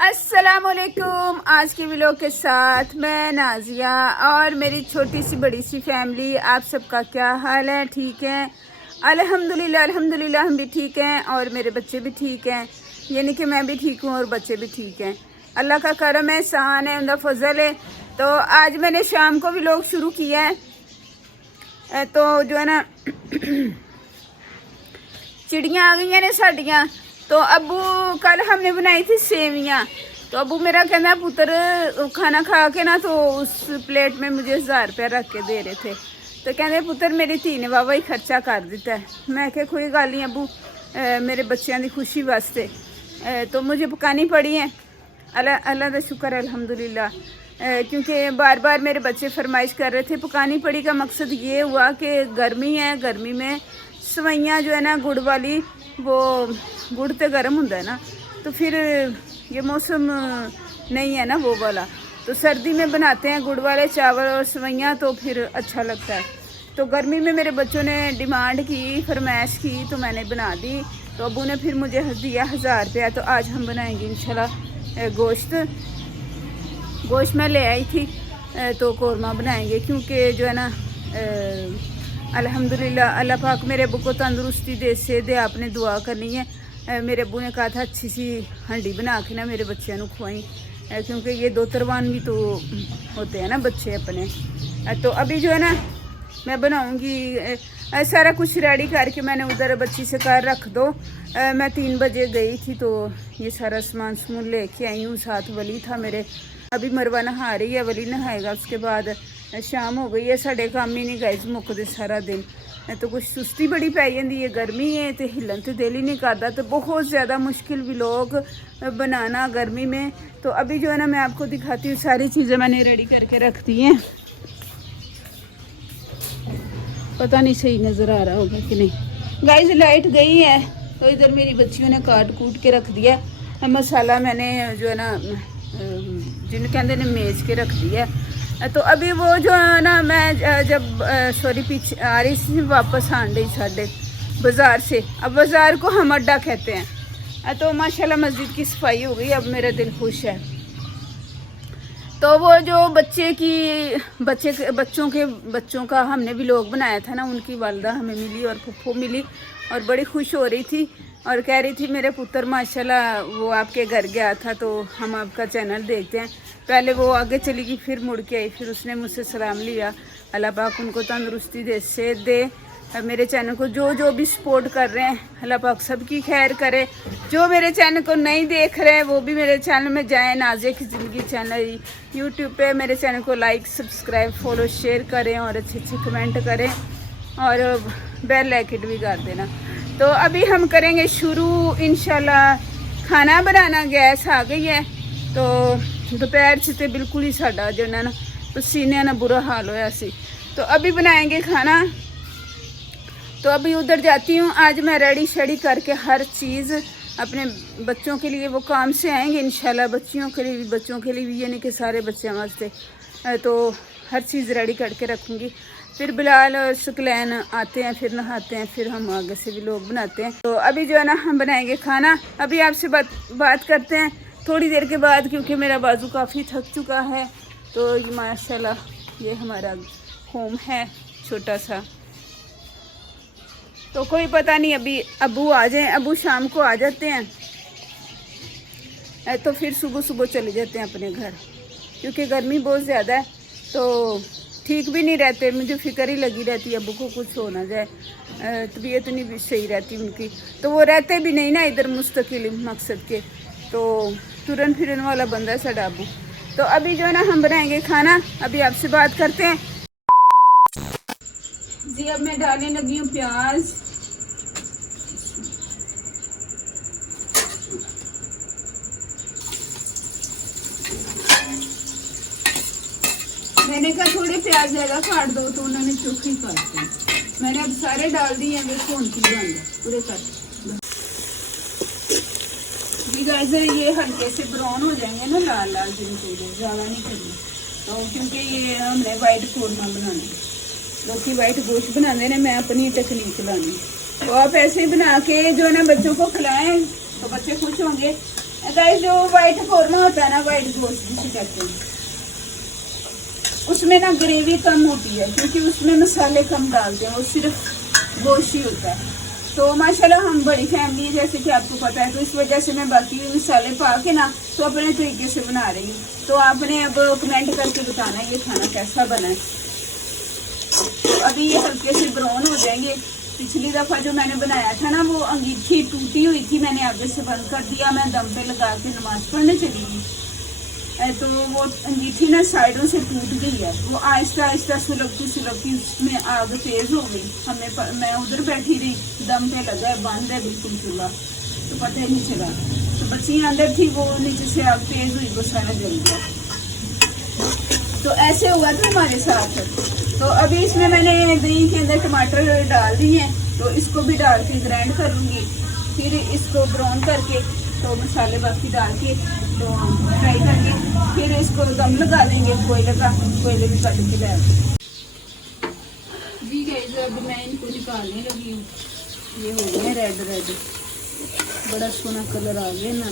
अस्सलामुअलैकुम। आज की व्लॉग के साथ मैं नाजिया और मेरी छोटी सी बड़ी सी फैमिली, आप सबका क्या हाल है? ठीक है, अल्हम्दुलिल्लाह अल्हम्दुलिल्लाह हम भी ठीक हैं और मेरे बच्चे भी ठीक हैं, यानी कि मैं भी ठीक हूँ और बच्चे भी ठीक हैं। अल्लाह का करम है, एहसान है, उनका फजल है। तो आज मैंने शाम को व्लॉग शुरू किया है। तो जो है ना चिड़ियाँ आ गई ने साड़ियाँ। तो अबू कल हमने बनाई थी सेवियाँ। तो अबू मेरा कहना पुत्र खाना खा के ना तो उस प्लेट में मुझे 1000 रुपया रख के दे रहे थे। तो कहते पुत्र मेरी धी ने वावा ही खर्चा कर दिता है। मैं क्या कोई गल नहीं अबू, मेरे बच्चों की खुशी वास्ते तो मुझे पकानी पड़ी है। अल्लाह का शुक्र है अल्हम्दुलिल्लाह, क्योंकि बार बार मेरे बच्चे फरमाइश कर रहे थे। पकानी पड़ी का मकसद ये हुआ कि गर्मी है, गर्मी में सवैयाँ जो है ना गुड़ वाली, वो गुड़ तो गर्म होता है ना, तो फिर ये मौसम नहीं है ना वो वाला, तो सर्दी में बनाते हैं गुड़ वाले चावल और सवैयाँ, तो फिर अच्छा लगता है। तो गर्मी में मेरे बच्चों ने डिमांड की, फरमाइश की, तो मैंने बना दी। तो अबू ने फिर मुझे दिया 1000 रुपया। तो आज हम बनाएंगे इंशाल्लाह गोश्त मैं ले आई थी, तो कौरमा बनाएंगे, क्योंकि जो है ना अल्हम्दुलिल्लाह अल्लाह पाक मेरे अबू को तंदुरुस्ती दे से दे। आपने दुआ करनी है। मेरे अबू ने कहा था अच्छी सी हंडी बना के ना मेरे बच्चों को खुआई, क्योंकि ये 2 तरवान भी तो होते हैं ना बच्चे अपने। तो अभी जो है ना मैं बनाऊंगी सारा कुछ रेडी करके। मैंने उधर बच्ची से कहा रख दो। मैं 3 बजे गई थी, तो ये सारा सामान लेके आई हूँ। साथ वली था मेरे। अभी मरवा नहा रही है, वली नहाएगा, उसके बाद शाम हो गई है। साढ़े काम ही नहीं गाइज मुकदे सारा दिन। तो कुछ सुस्ती बड़ी पै जाती है, गर्मी है तो हिलन तो दिल ही नहीं करता। तो बहुत ज़्यादा मुश्किल व्लॉग बनाना गर्मी में। तो अभी जो है ना मैं आपको दिखाती हूँ, सारी चीज़ें मैंने रेडी करके रख दी हैं। पता नहीं सही नज़र आ रहा होगा कि नहीं। गाइज लाइट गई है, तो इधर मेरी बच्चियों ने काट कूट के रख दिया। मसाला मैंने जो है ना जिन्हें कहते ने मेज के रख दिया। तो अभी वो जो है ना मैं जब पीछे आ रही थी, वापस आन रही साढ़े बाज़ार से। अब बाज़ार को हम अड्डा कहते हैं। तो माशाल्लाह मस्जिद की सफाई हो गई, अब मेरा दिल खुश है। तो वो जो बच्चों का हमने व्लॉग बनाया था ना, उनकी वालदा हमें मिली और फुफ्फो मिली और बड़ी खुश हो रही थी और कह रही थी मेरे पुत्र माशाल्लाह वो आपके घर गया था, तो हम आपका चैनल देखते हैं। पहले वो आगे चली गई, फिर मुड़ के आई, फिर उसने मुझसे सलाम लिया। अल्लाह पाक उनको तंदुरुस्ती दे, सेहत दे। मेरे चैनल को जो भी सपोर्ट कर रहे हैं, अल्लाह पाक सबकी खैर करे। जो मेरे चैनल को नहीं देख रहे हैं वो भी मेरे चैनल में जाएं। नाज़िया की ज़िंदगी चैनल यूट्यूब पे मेरे चैनल को लाइक, सब्सक्राइब, फॉलो, शेयर करें और अच्छे कमेंट करें और बेल आइकन भी कर देना। तो अभी हम करेंगे शुरू इंशाल्लाह खाना बनाना। गैस आ गई है, तो दोपहर से बिल्कुल ही साडा जो ना पसीने ना बुरा हाल होया सी। तो अभी बनाएंगे खाना। तो अभी उधर जाती हूँ। आज मैं रेडी शेडी करके हर चीज़ अपने बच्चों के लिए, वो काम से आएंगे इंशाल्लाह, बच्चों के लिए भी यानी कि सारे बच्चों वास्ते, तो हर चीज़ रेडी करके रखूँगी। फिर बिलाल और सुकलैन आते हैं, फिर नहाते हैं, फिर हम आगे से भी लोग बनाते हैं। तो अभी जो है ना हम बनाएंगे खाना। अभी आपसे बात करते हैं थोड़ी देर के बाद, क्योंकि मेरा बाजू काफ़ी थक चुका है। तो ये माशाल्लाह ये हमारा होम है छोटा सा। तो कोई पता नहीं अभी अबू आ जाएं। अबू शाम को आ जाते हैं, तो फिर सुबह चले जाते हैं अपने घर, क्योंकि गर्मी बहुत ज़्यादा है। तो ठीक भी नहीं रहते, मुझे फ़िक्र ही लगी रहती है अबू को कुछ हो ना जाए, तबीयत नहीं सही रहती उनकी। तो वो रहते भी नहीं ना इधर मुस्तकिल मकसद के, तो तुरन फिरन वाला बंदा है साडा अबू। तो अभी जो है ना हम बनाएंगे खाना। अभी आपसे बात करते हैं जी। अब मैं डालने लगी हूँ प्याज। मैंने कहा थोड़े प्याज ज़्यादा काट दो, तो उन्होंने चोखे काटते हैं। मैंने अब सारे डाल दिए हैं, वे कौन की डाल पूरे काट जी। गाइस ये हल्के से ब्राउन हो जाएंगे ना, लाल लाल जिनको ज़्यादा नहीं करना। तो क्योंकि ये हमने वाइट कौरमा बनाना है, लोग वाइट गोश्त बनाते हैं, मैं अपनी तकनीक लानी। तो आप ऐसे ही बना के जो है ना बच्चों को खिलाएं, तो बच्चे खुश होंगे। गाइस जो वाइट कौरमा होता है ना, वाइट गोश्त जिसे कहते हैं, उसमें ना ग्रेवी कम होती है क्योंकि उसमें मसाले कम डालते हैं, वो सिर्फ गोश्त ही होता है। तो माशाल्लाह हम बड़ी फैमिली है जैसे कि आपको पता है, तो इस वजह से मैं बाकी मसाले पा के ना तो अपने तरीके से बना रही हूँ। तो आपने अब कमेंट करके बताना ये खाना कैसा बना है। तो अभी ये हल्के से ब्राउन हो जाएंगे। पिछली दफ़ा जो मैंने बनाया था ना, वो अंगीठी टूटी हुई थी, मैंने आगे से बंद कर दिया, मैं दम पे लगा के नमाज पढ़ने चली गई, तो वो अंगीठी ना साइडों से टूट गई है। वो आहिस्ता आहिस्ता सुलगती उसमें आग तेज़ हो गई। मैं उधर बैठी रही, दम पे लगा है, बंद है बिल्कुल चूल्हा, तो पता ही नहीं चला। तो बच्चियाँ अंदर थी, वो नीचे से आग तेज़ हुई, वो सारा जल गया। तो ऐसे हुआ था हमारे साथ। तो अभी इसमें मैंने दही के अंदर टमाटर डाल दिए हैं, तो इसको भी डाल के ग्राइंड कर लूँगी। फिर इसको ब्राउन करके तो मसाले बाकी डाल के तो फ्राई करके फिर इसको दम लगा देंगे कोयले का, कोयले भी कट के डाल जी। गाइस अब मैं इनको निकालने लगी हूँ। ये हो गया रेड रेड, बड़ा सोना कलर आ गया ना।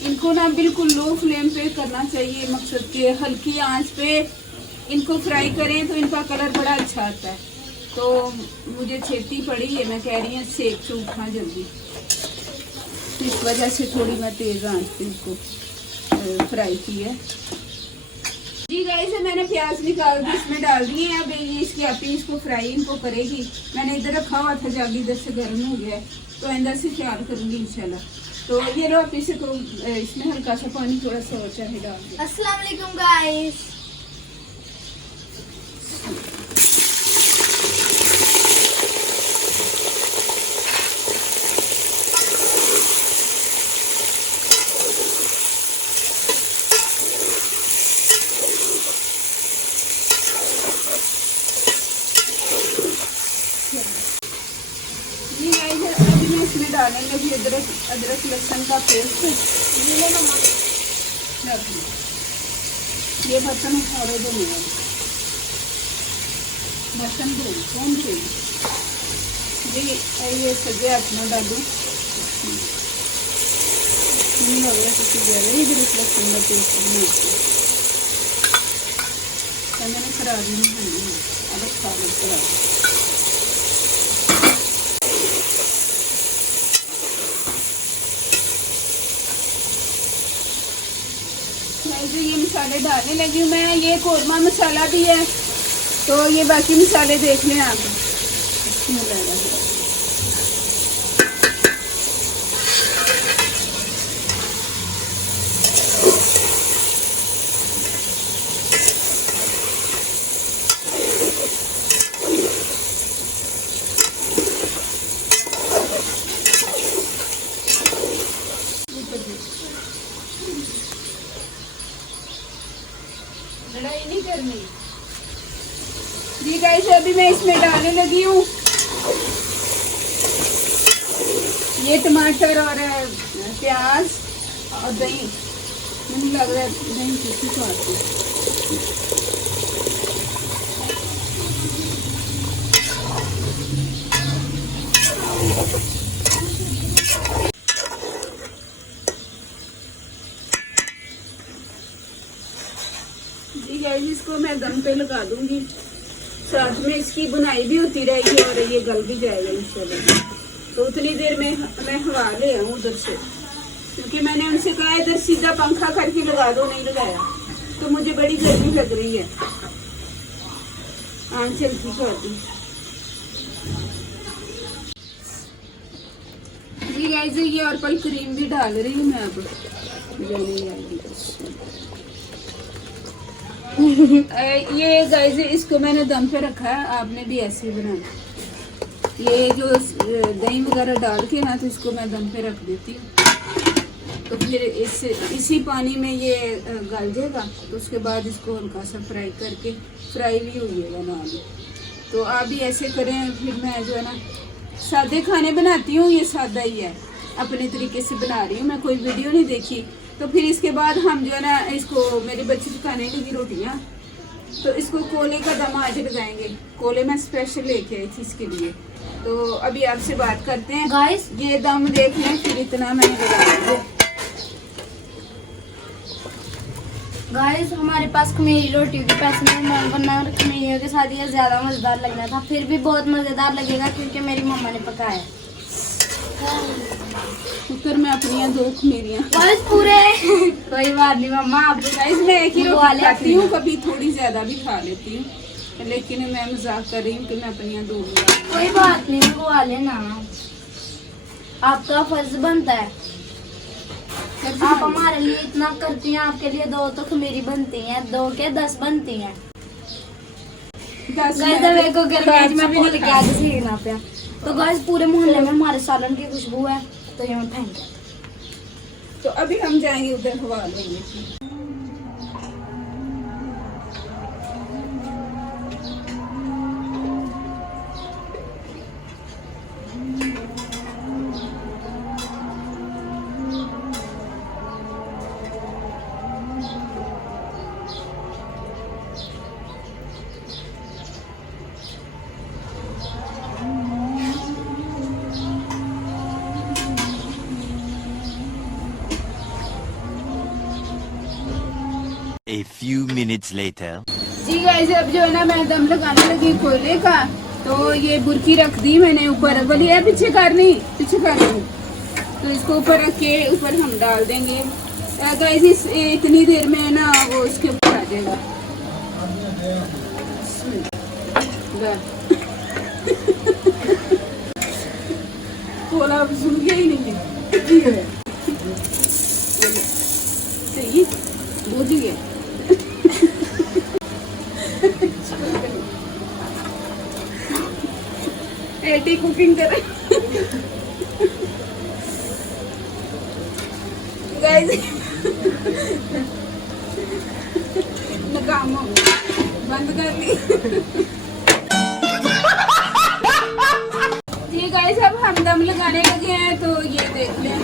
इनको ना बिल्कुल लो फ्लेम पे करना चाहिए, मकसद के हल्की आंच पे इनको फ्राई करें तो इनका कलर बड़ा अच्छा आता है। तो मुझे छेती पड़ी है, मैं कह रही हूँ सेक से उठा जल्दी, इस वजह से थोड़ी मैं तेज़ आंच पे इसको फ्राई की है जी। गाइस मैंने प्याज निकाल के इसमें डाल दिए हैं। अब इसकी आपी इसको फ्राई इनको करेगी। मैंने इधर रखा हुआ था जब इधर से गर्म हो गया है, तो अंदर से ख्याल करूँगी इंशाल्लाह। तो ये लो आप इसे को इसमें हल्का सा पानी थोड़ा सा और चाहे डाल दो। अस्सलाम वालेकुम गाइस। डालने लगी अदरक लहसुन का पेस्ट। ये बर्तन उठाओ दो, बर्तन दो कौन से जी। ये सजे अपना डालू नहीं लग रहा किसी ज़्यादा ही अदरक लहसुन का पेस्ट बनाते मैंने खराब ही नहीं खानी, अब खा खराब। ये मसाले डालने लगी हूँ मैं। ये कौरमा मसाला भी है, तो ये बाकी मसाले देख लें आप। लड़ाई नहीं करनी जी। गाइस अभी मैं इसमें डालने लगी हूँ ये टमाटर और प्याज और दही। मुझे लग रहा है दही किसी को आती है। इसको मैं दम पे लगा दूंगी, साथ में इसकी बुनाई भी होती रहेगी और ये गल भी जाएगा इंशाल्लाह। तो उतनी देर में मैं हवा ले आऊँ उधर से, क्योंकि मैंने उनसे कहा इधर सीधा पंखा करके लगा दो, नहीं लगाया। तो मुझे बड़ी गर्मी लग रही है, आंच हल्की कर दी जी। गाइस ये और पल क्रीम भी डाल रही हूँ मैं अब। ये गाइस इसको मैंने दम पे रखा है, आपने भी ऐसे ही बनाना। ये जो दही वगैरह डाल के ना, तो इसको मैं दम पे रख देती हूँ। तो फिर इसी पानी में ये गल जाएगा। तो उसके बाद इसको हल्का सा फ्राई करके, फ्राई भी होइएगा ना। तो आप भी ऐसे करें। फिर मैं जो है ना सादे खाने बनाती हूँ, ये सादा ही है, अपने तरीके से बना रही हूँ मैं, कोई वीडियो नहीं देखी। तो फिर इसके बाद हम जो है ना इसको, मेरे बच्चे खाने लगी रोटियाँ, तो इसको कोले का दम आज लगाएंगे। कोले मैं स्पेशल लेके आई थी इसके लिए। तो अभी आपसे बात करते हैं गाइस। ये दम देख लें, फिर इतना मैंने लगा दिया। गाइस हमारे पास खमीरी रोटी के पैसे नहीं, वरना खमीरियों के साथ ये ज्यादा मजेदार लगना था। फिर भी बहुत मजेदार लगेगा क्योंकि मेरी मम्मा ने पकाया। कुकर में अपनी 2 खमीरियाँ गाइस पूरे कोई बात नहीं मम्मा, आप गाइस मैं एक ही बुआ रोटी ले खाती हूँ, कभी थोड़ी ज्यादा भी खा लेती हूँ, लेकिन मैं मजाक कर रही हूँ कि मैं अपनी 2 कोई बात नहीं, बुआ लेना, आपका फर्ज बनता है। आप हमारे लिए इतना करती हैं, आपके लिए 2 तो खमीरी बनती हैं, 2 के 10 बनती हैं। मेरे को गर्मी में भी नहीं क्या सीखना पे। तो गाइस पूरे मोहल्ले में हमारे सालन की खुशबू है, तो ये मैं फेंक। तो अभी हम जाएंगे उधर हवा लेंगे। A few minutes later. जी गाइस अब जो है ना मैं दम लगाने लगी कोयले का, तो ये बुरकी रख दी मैंने ऊपर, बोलिए पीछे करनी, पीछे करनी। तो इसको ऊपर रख के ऊपर हम डाल देंगे। गाइस इतनी देर में ना वो इसके ऊपर आ जाएगा। बोला सुन गया ही नहीं है। सही बोझ गया। एटी कुकिंग कर गाइस नाकाम हो गया, बंद कर ली। जी गाइस अब हम दम लगाने लगे हैं, तो ये देख लें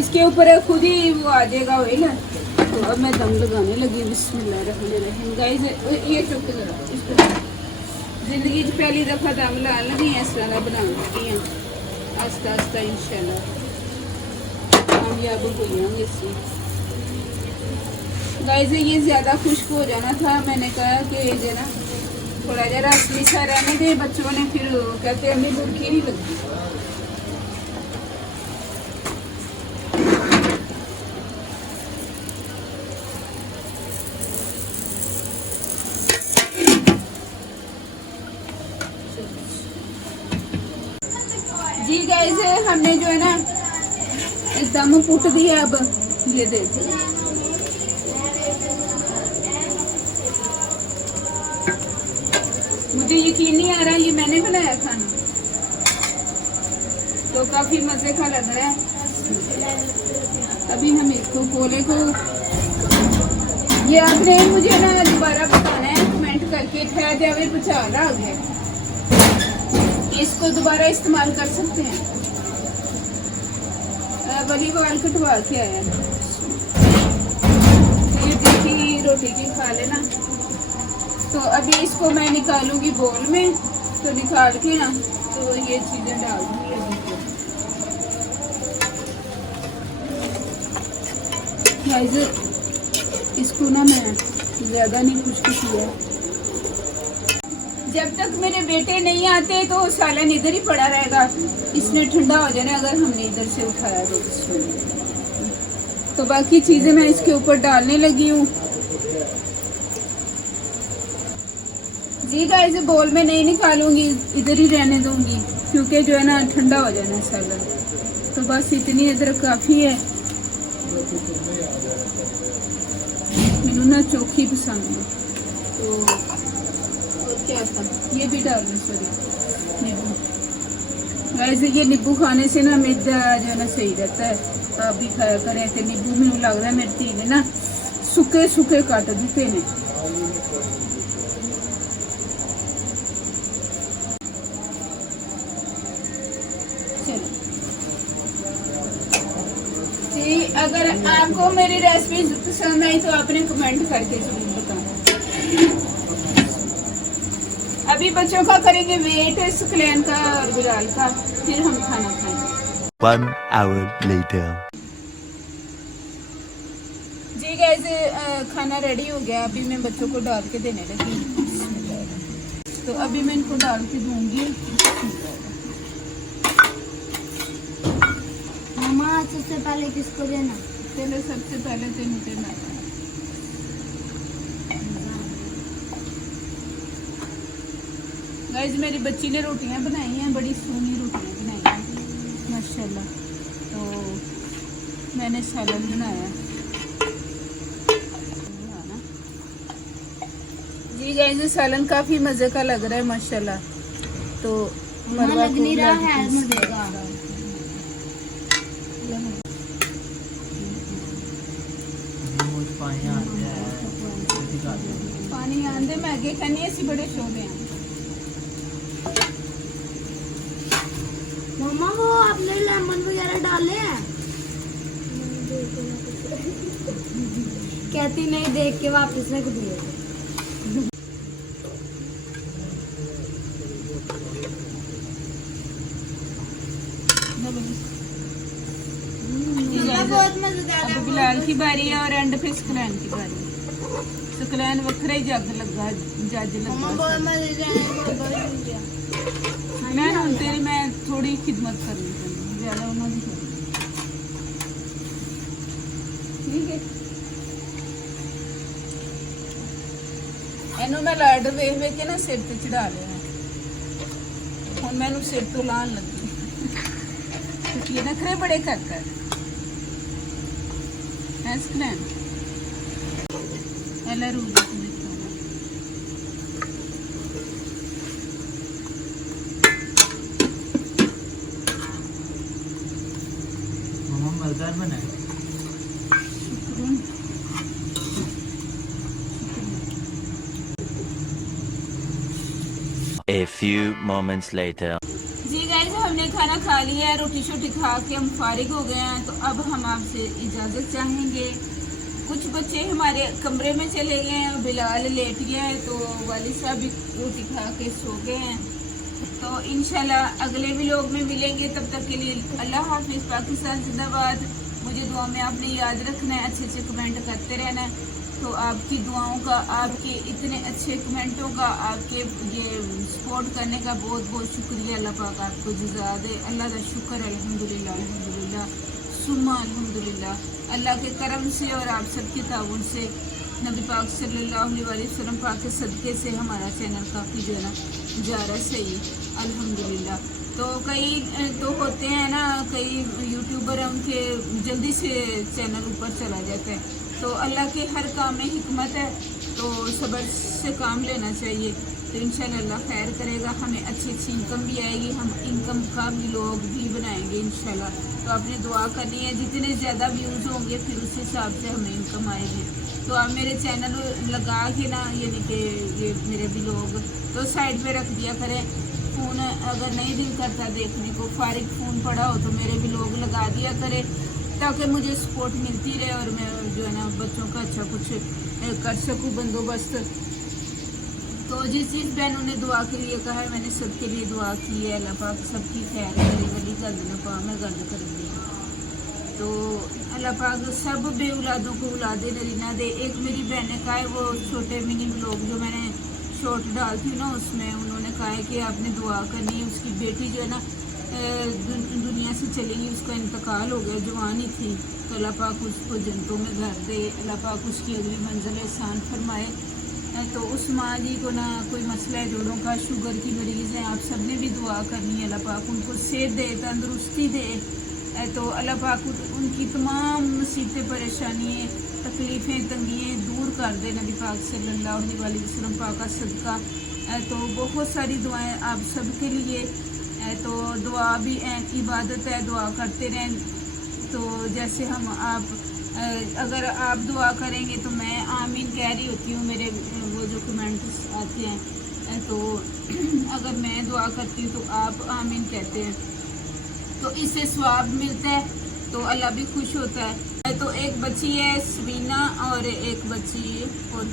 इसके ऊपर खुद ही वो आ जाएगा ऑयल। तो अब मैं दम लगाने लगी। बिस्मिल्लाहिर्रहमानिर्रहीम। गाइस ये चुप करो, जिंदगी की पहली दफा दम लाने लगी है, इस तरह बना लगी हैं। आस्ता आस्ता इंशाल्लाह कामयाब हो जाएंगे इससे। गाइस ये ज्यादा खुश्क हो जाना था, मैंने कहा कि ये ना थोड़ा जरा असली सा रहने दे। बच्चों ने फिर कहते हमें बुरकी नहीं लगती। जी गाइस हमने जो है ना एकदम पुट दिया। अब ये देखो मुझे यकीन नहीं आ रहा ये मैंने बनाया खाना, तो काफी मजे का लग रहा है। अभी हम इसको कोले को, ये आपने मुझे ना दोबारा बताना है कमेंट करके, ठहर जावे भुचाल आ गया, इसको दोबारा इस्तेमाल कर सकते हैं। बड़ी बाल कटवा के आया, ये देखी रोटी की खा लेना। तो अभी इसको मैं निकालूंगी बोल में, तो निकाल के ना तो ये चीजें डाल दूंगी अभी। इसको ना मैं ज्यादा नहीं खुश्क किया। जब तक मेरे बेटे नहीं आते तो सालन इधर ही पड़ा रहेगा, इसने ठंडा हो जाना अगर हमने इधर से उठाया तो बाकी चीजें मैं इसके ऊपर डालने लगी हूँ। जी गाइस बोल में नहीं निकालूंगी, इधर ही रहने दूंगी क्योंकि जो है ना ठंडा हो जाना सालन। तो बस इतनी अदरक काफी है, मैनू ना चोखी पसंद है। तो क्या था ये भी डालना, सॉरी नींबू। गाइस ये नींबू खाने से ना मैदा जो है ना सही रहता है, आप भी खाया करें। तो नींबू मैनू लगता है मेरी धी ने ना सुके सुके कट दिते ने। जी अगर आपको मेरी रेसिपी पसंद आई तो आपने कमेंट करके जरूर बताना। अभी अभी बच्चों का करेंगे वेट, सुकलैन का और बिलाल का, फिर हम खाना खाएंगे। 1 hour later. जी गाइस, खाना रेडी हो गया। अभी मैं बच्चों को डाल के देने लगी, तो अभी मैं इनको डाल के दूंगी। मम्मा सबसे पहले किसको देना? चलो सबसे पहले तो इनको देना। गाइस, मेरी बच्ची ने रोटियां बनाई हैं, बड़ी सोनी रोटियां बनाई हैं माशाल्लाह। तो मैंने सालन बनाया जी। गाइस, सालन काफ़ी मज़े का लग रहा है माशाल्लाह। तो मरवा लग नहीं रहा है मज़े का। पानी आंदे मैं अगे कहनी असी बड़े शोले हैं। मम्मा वो आपने लेमन वगैरह डाले हैं? कहती नहीं, देख के वापस रख दिए। बहुत मजेदार। अब बिलाल की बारी है और एंड पे सुकलैन की बारी है। सुकलैन वखरा ही जग लगा, जज लगा। मैं हूं तेरी मैं थोड़ी खिदमत करनी चाहिए, ज्यादा उन्होंने ठीक है। ਇਹਨੂੰ ਮੈਂ ਲਾਡ ਵੇਖ ਵੇਖ ਕੇ ਨਾ ਸਿਰ ਤੇ ਚੜਾ ਲਿਆ। ਹੁਣ ਮੈਨੂੰ ਸਿਰ ਤੋਂ ਲਾਣ ਲੱਗੀ ਕਿਉਂਕਿ ਇਹ ਨਖਰੇ ਬੜੇ ਕਰਦਾ ਹੈ। ਐਸਕਲੈਨ ਐਲਾ ਰੂ मम्मा मजेदार बना है। A few moments later. जी गाइस, हमने खाना खा लिया है, रोटी शोटी खा के हम फारिग हो गए हैं। तो अब हम आपसे इजाज़त चाहेंगे। कुछ बच्चे हमारे कमरे में चले गए हैं, बिलाल लेट गया है, तो वालिद साहब भी रोटी खा के सो गए हैं। तो इंशाल्लाह अगले व्लॉग में मिलेंगे। तब तक के लिए अल्लाह हाफिज़। पाकिस्तान जिंदाबाद। मुझे दुआ में आपने याद रखना है, अच्छे अच्छे कमेंट करते रहना है। तो आपकी दुआओं का, आपके इतने अच्छे कमेंटों का, आपके ये सपोर्ट करने का बहुत बहुत शुक्रिया। अल्लाह पाक आपको जज़ा दे। अल्लाह का शुक्र, अल्हम्दुलिल्लाह अल्हम्दुलिल्लाह सुम्मा अल्हम्दुलिल्लाह। अल्लाह के करम से और आप सबके ताउन से, नबी पाक सल्लल्लाहु अलैहि वसल्लम पाक के सदक़े से हमारा चैनल काफ़ी जो है ना जा रहा सही, अल्हम्दुलिल्लाह। तो कई तो होते हैं ना, कई यूट्यूबर हैं, उनके जल्दी से चैनल ऊपर चला जाता है। तो अल्लाह के हर काम में हिकमत है, तो सब्र से काम लेना चाहिए। तो इंशाल्लाह अल्लाह खैर करेगा, हमें अच्छी अच्छी इनकम भी आएगी, हम इनकम का व्लॉग भी बनाएंगे इंशाल्लाह। तो आपने दुआ करनी है, जितने ज़्यादा व्यूज़ होंगे फिर उस हिसाब से हमें इनकम आएगी। तो आप मेरे चैनल लगा के ना, यानी कि ये मेरे व्लॉग तो साइड पे रख दिया करें। फ़ोन अगर नहीं दिल करता देखने को, फारिग फ़ोन पड़ा हो तो मेरे व्लॉग लगा दिया करें, ताकि मुझे सपोर्ट मिलती रहे और मैं जो है ना बच्चों का अच्छा कुछ कर सकूं बंदोबस्त। तो जिस चीज़ बहनों ने दुआ के लिए कहा है, मैंने सबके लिए दुआ की है। अल्लाह पाक सबकी खैर करे, वली गर्द न पा मैं गर्द कर दी। तो अल्लाह पाक सब बे औलादों को औलादे नरीना दे। एक मेरी बहन ने कहा है, वो छोटे मिनी ब्लॉग जो मैंने शॉर्ट डालती हूँ ना, उसमें उन्होंने कहा है कि आपने दुआ करनी है। उसकी बेटी जो है ना दुनिया से चली गई, उसका इंतकाल हो गया, जवान ही थी। तो अल्लाह पाक उसको जन्नतों में घर दे, अल्लाह पाक उसकी अगली मंजिल आसान फरमाए। तो उस माँ जी को ना कोई मसला है जोड़ों का, शुगर की मरीज़ है, आप सब ने भी दुआ करनी है। अल्लाह पाक उनको सेहत दे, तंदुरुस्ती दे। तो अल्लाह पाक उनकी तमाम मुसीबतें, परेशानियाँ, तकलीफ़ें, तंगियाँ दूर कर दे नबी पाक सल्लल्लाहु अलैहि वसल्लम पाक का सदका। तो बहुत सारी दुआएं आप सब के लिए। तो दुआ भी इबादत है, दुआ करते रहें। तो जैसे हम अगर आप दुआ करेंगे तो मैं आमीन कह रही होती हूँ, मेरे वो जो कमेंट्स आते हैं, तो अगर मैं दुआ करती हूँ तो आप आमीन कहते हैं, तो इससे सवाब मिलता है, तो अल्लाह भी खुश होता है। तो एक बच्ची है सबीना और एक बच्ची और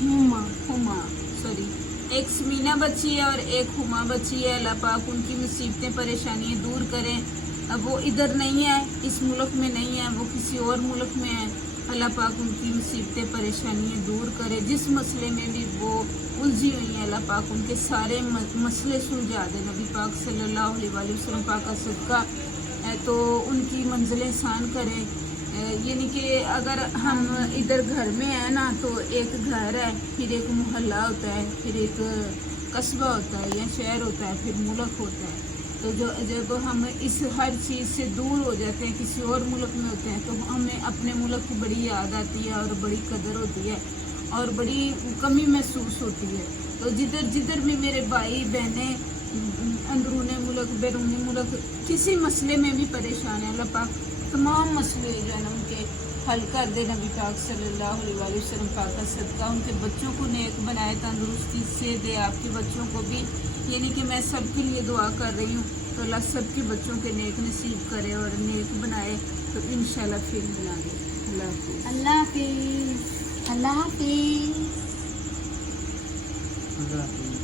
हुमा, सॉरी एक समीना बच्ची है और एक हुमा बच्ची है। अल्लाह पाक उनकी मुसीबतें परेशानियाँ दूर करें। अब वो इधर नहीं है, इस मुल्क में नहीं है, वो किसी और मुल्क में है। अल्लाह पाक उनकी मुसीबतें परेशानियाँ दूर करे। जिस मसले में भी वो उलझी हुई हैं, अल्लाह पाक उनके सारे मसले सुलझा दे। नबी पाक सल्लल्लाहु अलैहि वसल्लम पाक का सदका तो उनकी मंजिलें आसान करे। यानी कि अगर हम इधर घर में है ना, तो एक घर है, फिर एक मोहल्ला होता है, फिर एक कस्बा होता है या शहर होता है, फिर मुल्क होता है। तो जब हम इस हर चीज़ से दूर हो जाते हैं, किसी और मुल्क में होते हैं, तो हमें अपने मुल्क की बड़ी याद आती है और बड़ी कदर होती है और बड़ी कमी महसूस होती है। तो जिधर जिधर भी मेरे भाई बहनें अंदरूनी मुल्क बैरूनी मुल्क किसी मसले में भी परेशान है, अल्लाह पाक तमाम मसले जो है ना उनके हल कर दे। नबी पाक सल्लल्लाहु अलैहि वसल्लम पाक का सदका उनके बच्चों को नेक बनाए, तंदुरुस्ती से दे, आपके बच्चों को भी। यानी कि मैं सबके लिए दुआ कर रही हूँ, तो अल्लाह सबके बच्चों के नेक नसीब करे और नेक बनाए। तो इंशाल्लाह फिर मिलेंगे। अल्लाह हाफिज़। अल्लाह हाफिज़। अल्लाह हाफिज़। अल्लाह हाफिज़।